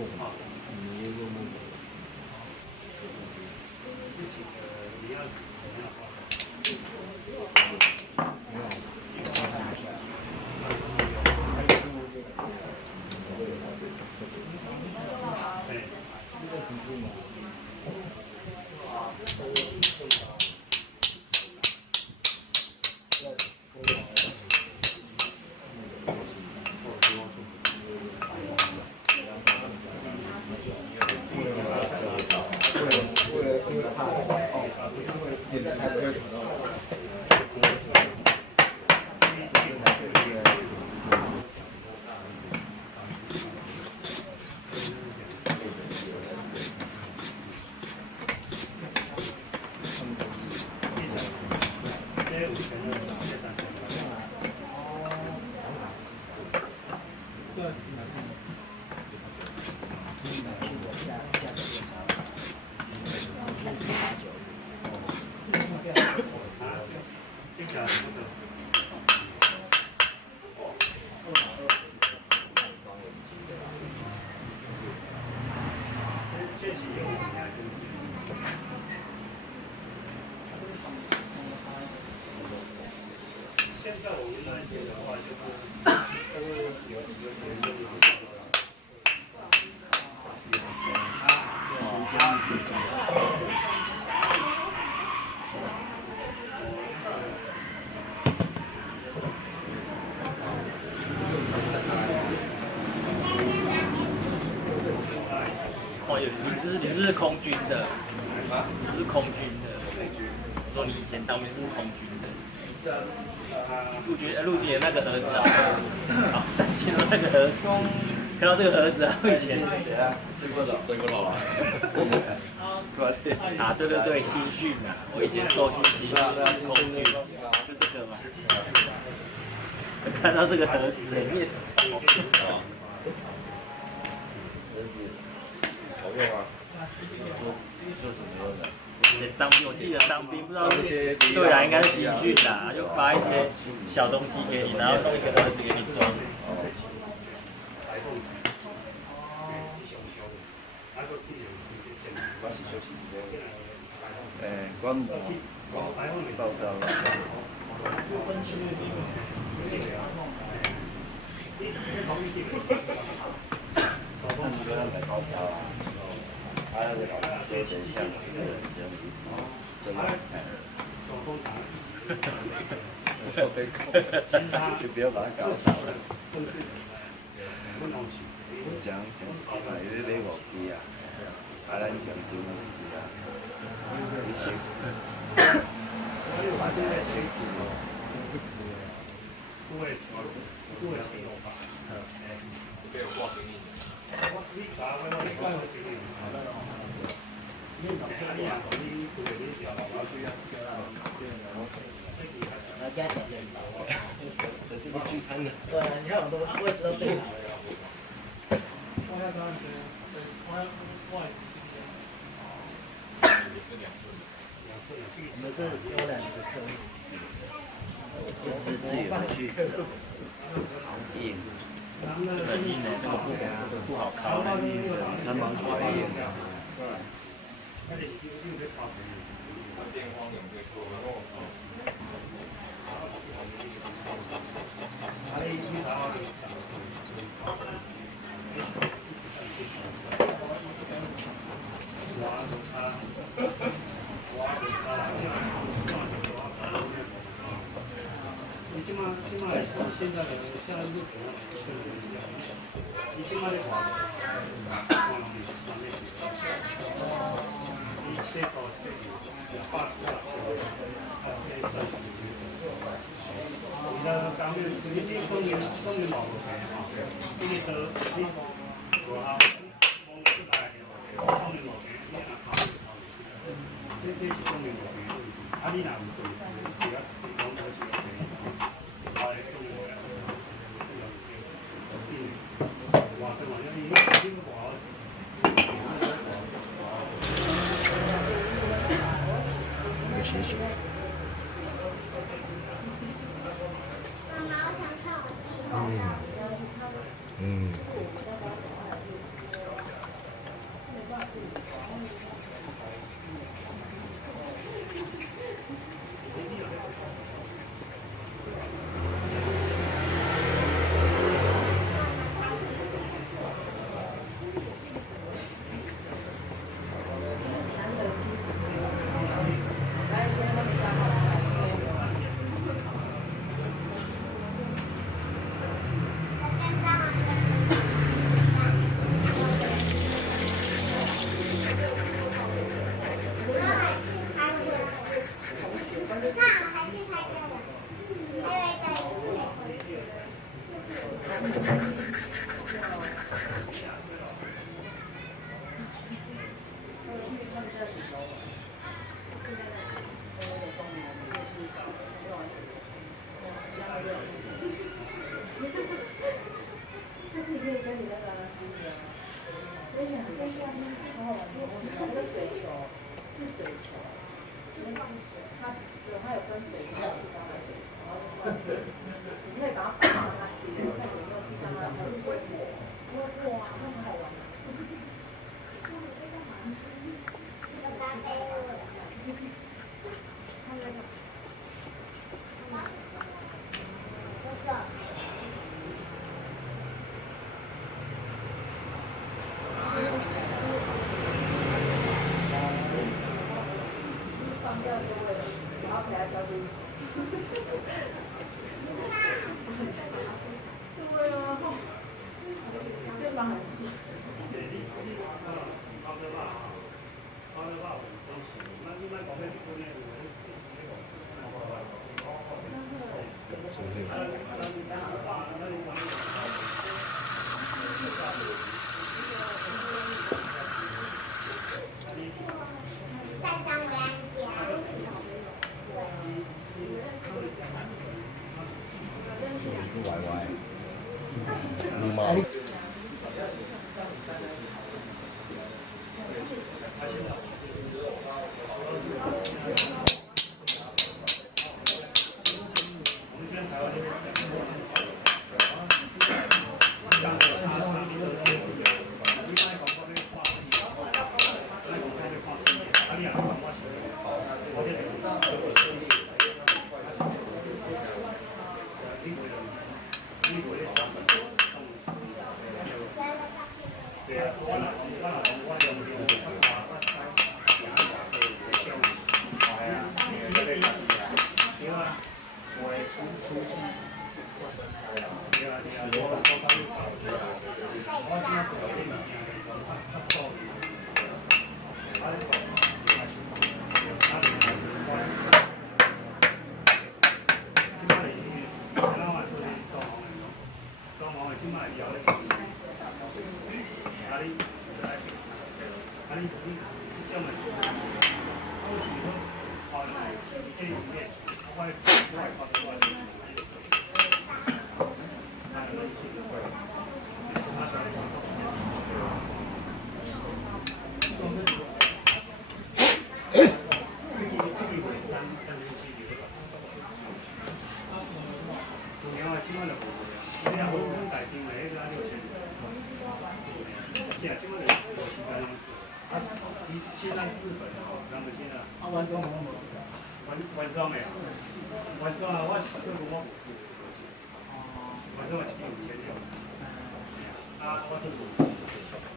哦，你是空军的，你是空军的。我说你以前当兵是空军的。是啊。陆军的那个儿子啊，好3天的那个儿子，看到这个儿子啊，我以前追过老啊。啊，对对对，新训啊，我以前受军新训是空军，就这个嘛。看到这个儿子，面死。儿子好用啊。就怎么用的？当兵，我记得当兵不知道是对啊，应该是新训啦，就发一些小东西给你，然后弄一个盒子给你装。观摩报道。他那个老师说等一下这个人真离职，真的。就不要把他搞倒了。讲有啲买无机啊，咱上真是啊，你先，把这个先记咯。加钱。这个聚餐的。对，你看我都位置都定好了。我们是有2个科。自由去走。硬。很硬的，这个不好烤。3毛出来硬。晚装没？晚装啊，我做过么？晚装我5,600。啊，我做过。